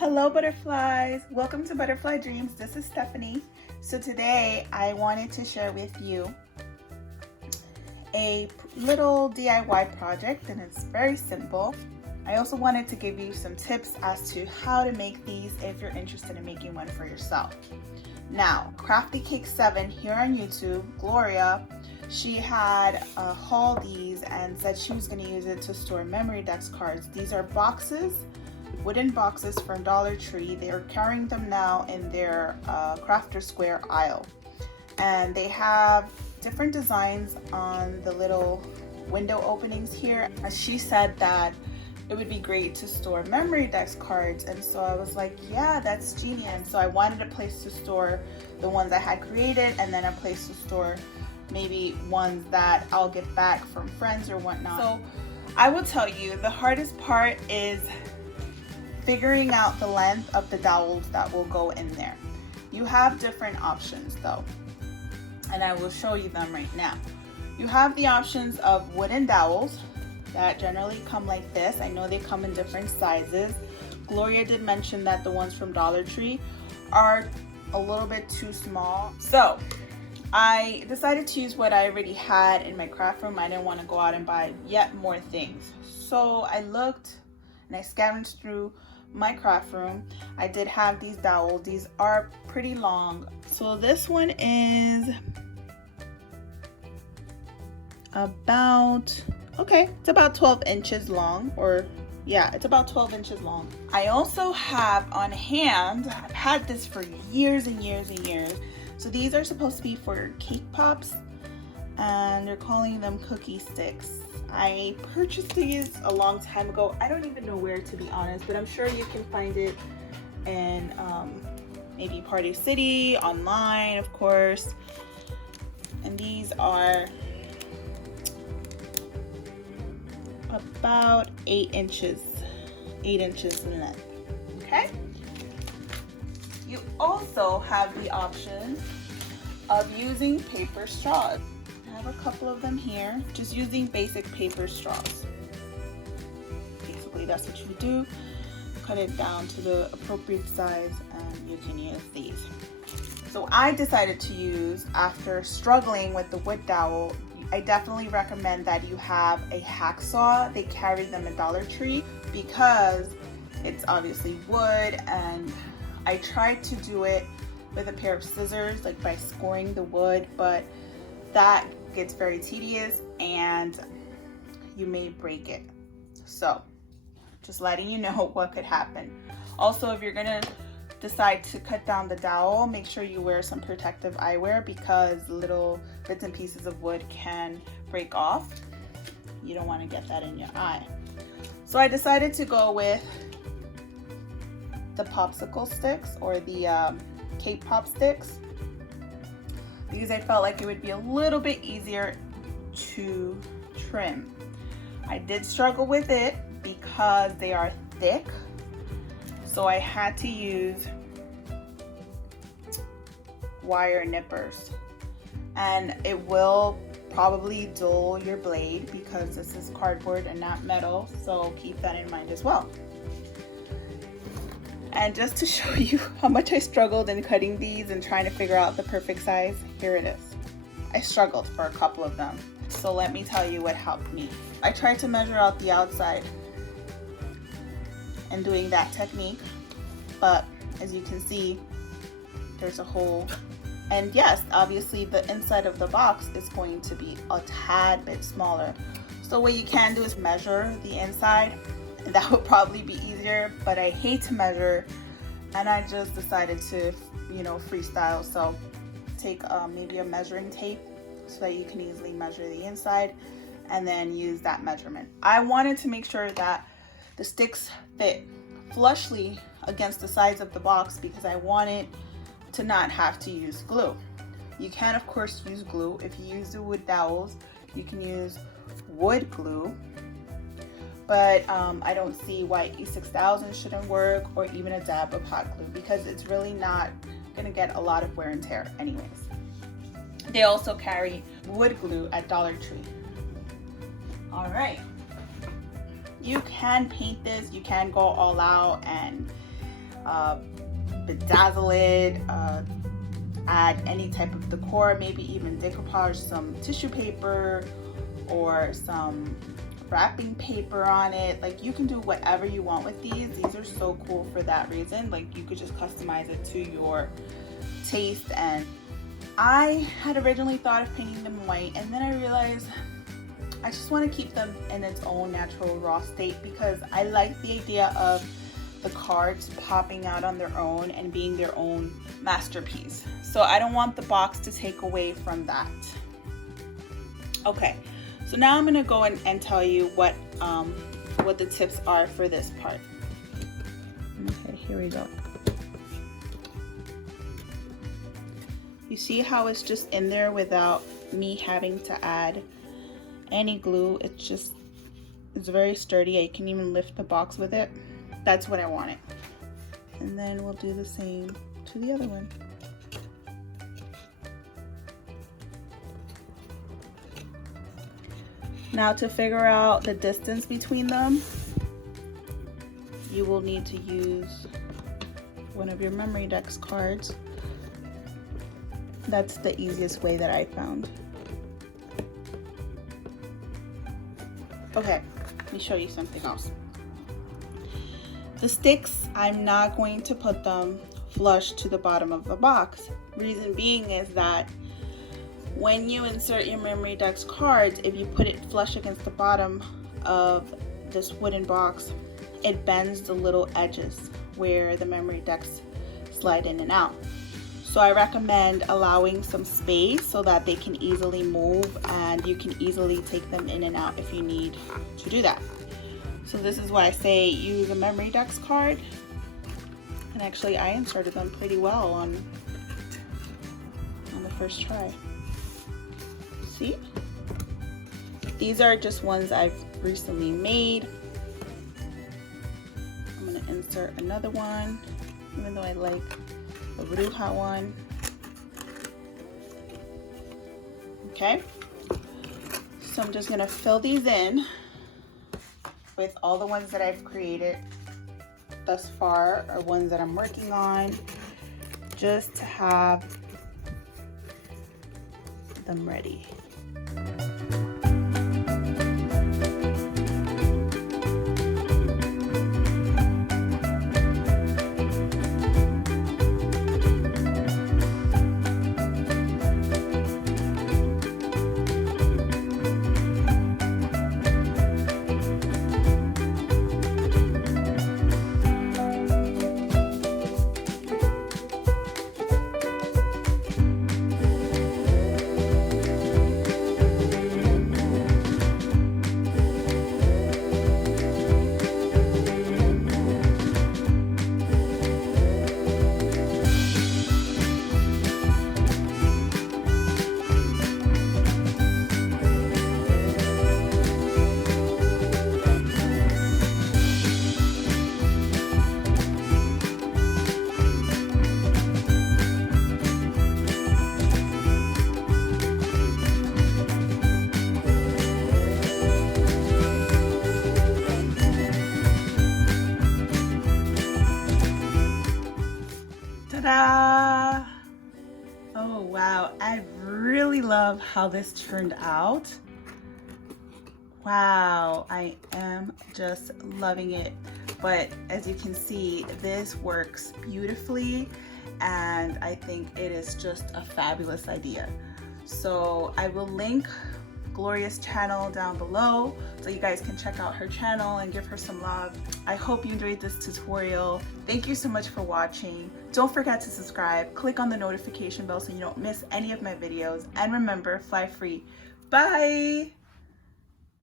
Hello butterflies, welcome to Butterfly Dreams. This is Stephanie. So today I wanted to share with you a little DIY project, and it's very simple. I also wanted to give you some tips as to how to make these if you're interested in making one for yourself. Now, Crafticakes7 here on YouTube, Gloria, she had hauled these and said she was going to use it to store Memorydex cards. These are boxes, wooden boxes from Dollar Tree. They are carrying them now in their Crafter Square aisle. And they have different designs on the little window openings here. As she said that it would be great to store Memorydex cards, and so I was like, yeah, that's genius. So I wanted a place to store the ones I had created, and then a place to store maybe ones that I'll get back from friends or whatnot. So I will tell you, the hardest part is figuring out the length of the dowels that will go in there. You have different options though, and I will show you them right now. You have the options of wooden dowels that generally come like this. I know they come in different sizes. Gloria did mention that the ones from Dollar Tree are a little bit too small. So I decided to use what I already had in my craft room. I didn't want to go out and buy yet more things. So I looked and I scavenged through my craft room. I did have these dowels. These are pretty long. So this one is about, okay, it's about 12 inches long, or yeah, it's about 12 inches long. I also have on hand, I've had this for years and years and years. So these are supposed to be for cake pops, and they're calling them cookie sticks. I purchased these a long time ago. I don't even know where, to be honest, but I'm sure you can find it in maybe Party City, online, of course. And these are about 8 inches in length. Okay. You also have the option of using paper straws. I have a couple of them here, just using basic paper straws. Basically, that's what you do. Cut it down to the appropriate size and you can use these. So I decided to use, after struggling with the wood dowel, I definitely recommend that you have a hacksaw. They carry them at Dollar Tree because it's obviously wood, and I tried to do it with a pair of scissors, like by scoring the wood, but that gets very tedious and you may break it. So just letting you know what could happen. Also, if you're gonna decide to cut down the dowel, make sure you wear some protective eyewear because little bits and pieces of wood can break off. You don't want to get that in your eye. So I decided to go with the popsicle sticks, or the cake pop sticks, because I felt like it would be a little bit easier to trim. I did struggle with it because they are thick, so I had to use wire nippers, and it will probably dull your blade because this is cardboard and not metal, so keep that in mind as well. And just to show you how much I struggled in cutting these and trying to figure out the perfect size, here it is. I struggled for a couple of them, so let me tell you what helped me. I tried to measure out the outside and doing that technique, but as you can see, there's a hole. And yes, obviously the inside of the box is going to be a tad bit smaller. So what you can do is measure the inside. That would probably be easier, but I hate to measure, and I just decided to, freestyle. So take maybe a measuring tape so that you can easily measure the inside, and then use that measurement. I wanted to make sure that the sticks fit flushly against the sides of the box because I wanted to not have to use glue. You can of course use glue. If you use the wood dowels, you can use wood glue, but I don't see why E6000 shouldn't work, or even a dab of hot glue, because it's really not gonna get a lot of wear and tear anyways. They also carry wood glue at Dollar Tree. All right, you can paint this, you can go all out and bedazzle it, add any type of decor, maybe even decoupage some tissue paper or some wrapping paper on it. Like, you can do whatever you want with these. These are so cool for that reason. Like, you could just customize it to your taste. And I had originally thought of painting them white, and then I realized I just want to keep them in its own natural raw state, because I like the idea of the cards popping out on their own and being their own masterpiece. So I don't want the box to take away from that. Okay, so now I'm gonna go and tell you what the tips are for this part. Okay, here we go. You see how it's just in there without me having to add any glue? It's very sturdy. I can even lift the box with it. That's what I wanted. And then we'll do the same to the other one. Now, to figure out the distance between them, you will need to use one of your Memorydex cards. That's the easiest way that I found. Okay, let me show you something else. The sticks, I'm not going to put them flush to the bottom of the box. Reason being is that when you insert your Memorydex cards, if you put it flush against the bottom of this wooden box, it bends the little edges where the Memorydex slide in and out. So I recommend allowing some space so that they can easily move and you can easily take them in and out if you need to do that. So this is why I say use a Memorydex card. And actually I inserted them pretty well on the first try. See? These are just ones I've recently made. I'm gonna insert another one, even though I like the Bruja one. Okay, so I'm just gonna fill these in with all the ones that I've created thus far, or ones that I'm working on, just to have them ready. Ta-da! Oh wow, I really love how this turned out. Wow, I am just loving it. But as you can see, this works beautifully and I think it is just a fabulous idea. So I will link Gloria's channel down below so you guys can check out her channel and give her some love. I hope you enjoyed this tutorial. Thank you so much for watching. Don't forget to subscribe, click on the notification bell so you don't miss any of my videos, and remember, fly free. Bye!